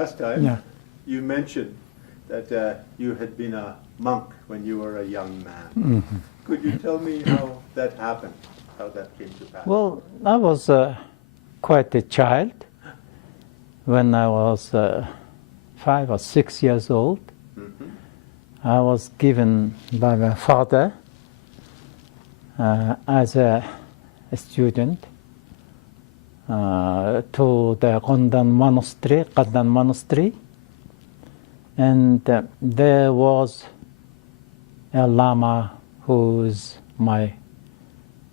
last time, Yeah. you mentioned that you had been a monk when you were a young man. Mm-hmm. Could you tell me how that happened, how that came to pass? Well, I was quite a child when I was 5 or 6 years old. Mm-hmm. I was given by my father as a student to the Gondan monastery, and there was a lama who is my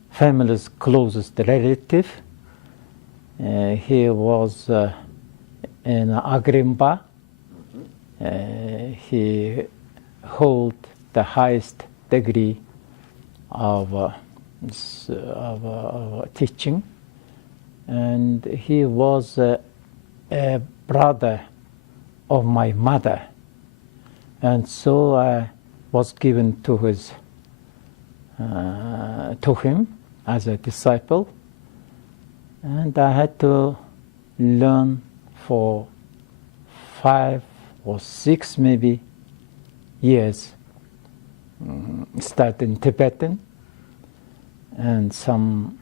family's closest relative. He was in Agrimba. He held the highest degree of teaching, and he was a brother of my mother, and so I was given to him as a disciple, and I had to learn for 5 or 6 maybe years, start in Tibetan and some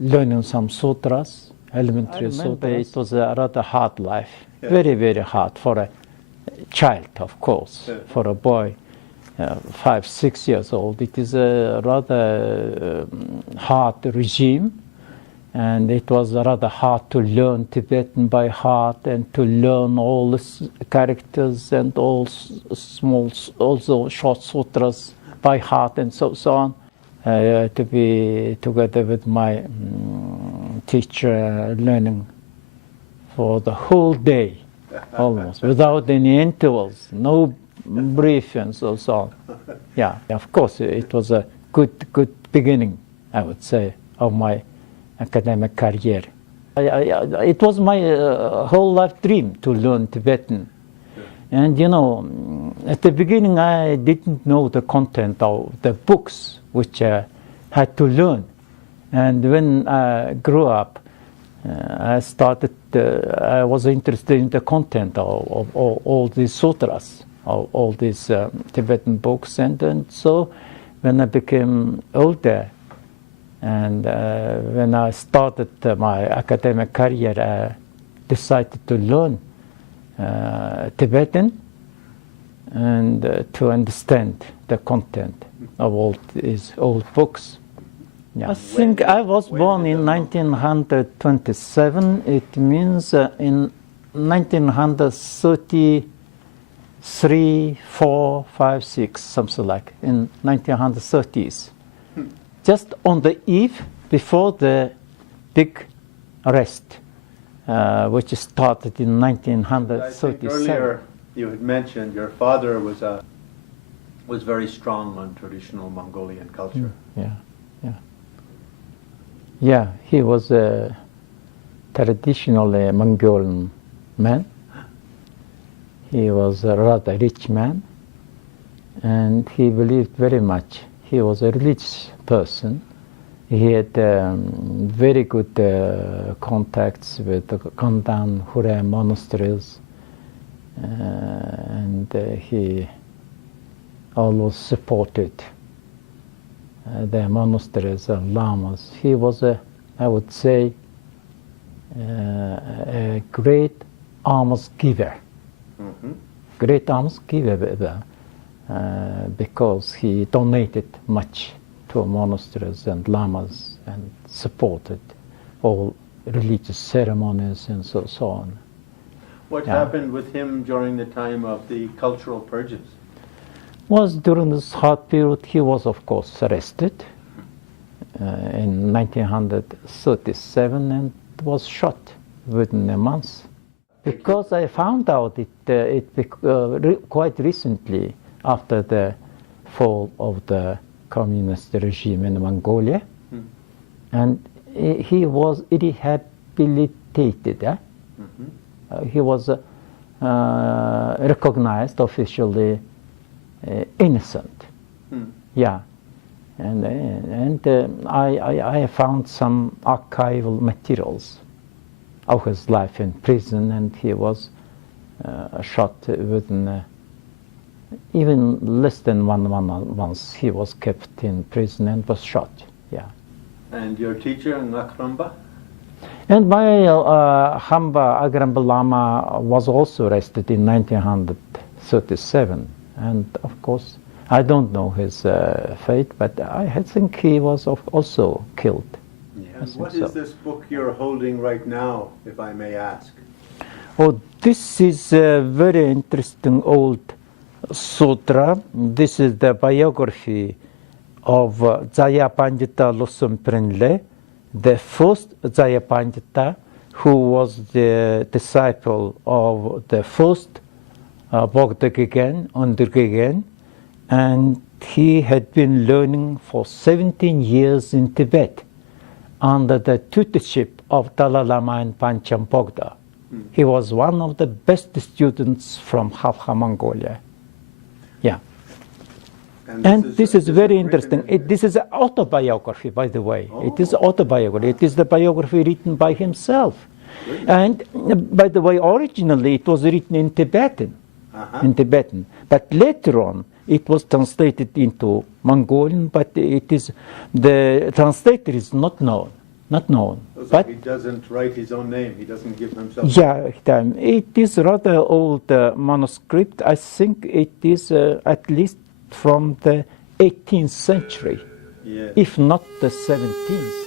learning some sutras, elementary sutras. It was a rather hard life, very, very hard for a child, of course. For a boy, 5, 6 years old, it is a rather hard regime, and it was rather hard to learn Tibetan by heart and to learn all the characters and all small, also short sutras by heart and so on. To be together with my teacher, learning for the whole day, almost, without any intervals, no brief and so on. Yeah, of course, it was a good beginning, I would say, of my academic career. It was my whole life dream to learn Tibetan. And you know, at the beginning I didn't know the content of the books which I had to learn. And when I grew up, I was interested in the content of all these sutras, of all these Tibetan books. And so when I became older, and when I started my academic career, I decided to learn Tibetan and to understand the content of all these old books. Yeah. I think I was born in 1927. It means in 1933, 4, 5, 6, something like, in 1930s. Just on the eve before the big arrest, which started in 1937. I think earlier you had mentioned your father was very strong on traditional Mongolian culture. Yeah, he was a traditionally Mongolian man. He was a rather rich man, and he believed very much. He was a religious person. He had very good contacts with the Gondan Hure monasteries, and he always supported the monasteries and lamas. He was I would say, a great alms giver. Mm-hmm. Great alms giver, because he donated much to monasteries and lamas and supported all religious ceremonies and so on. What happened with him during the time of the cultural purges? Was during this hard period, he was of course arrested in 1937 and was shot within a month. Because I found out quite recently after the fall of the communist regime in Mongolia, and he was rehabilitated. Mm-hmm. He was recognized officially innocent. Yeah, and I found some archival materials of his life in prison, and he was shot within even less than one month. He was kept in prison and was shot. Yeah. And your teacher, Ngakramba? And my Hamba Agramba Lama was also arrested in 1937. And of course, I don't know his fate, but I think he was also killed. Yeah. And what is this book you're holding right now, if I may ask? Oh, this is a very interesting old sutra. This is the biography of Jaya Pandita Losum Prinle, the first Jaya Pandita, who was the disciple of the first Bogda Gegen, under Gegen, and he had been learning for 17 years in Tibet under the tutorship of Dalai Lama and Pancham Bogda. He was one of the best students from Half Mongolia. Yeah. And this is very interesting. This is an autobiography, by the way. Oh. It is autobiography. It is the biography written by himself. Really? And by the way, originally it was written in Tibetan. But later on, it was translated into Mongolian, but it is the translator is not known. But he doesn't write his own name. He doesn't give himself. Yeah, it is rather old manuscript. I think it is at least from the 18th century, yes, if not the 17th.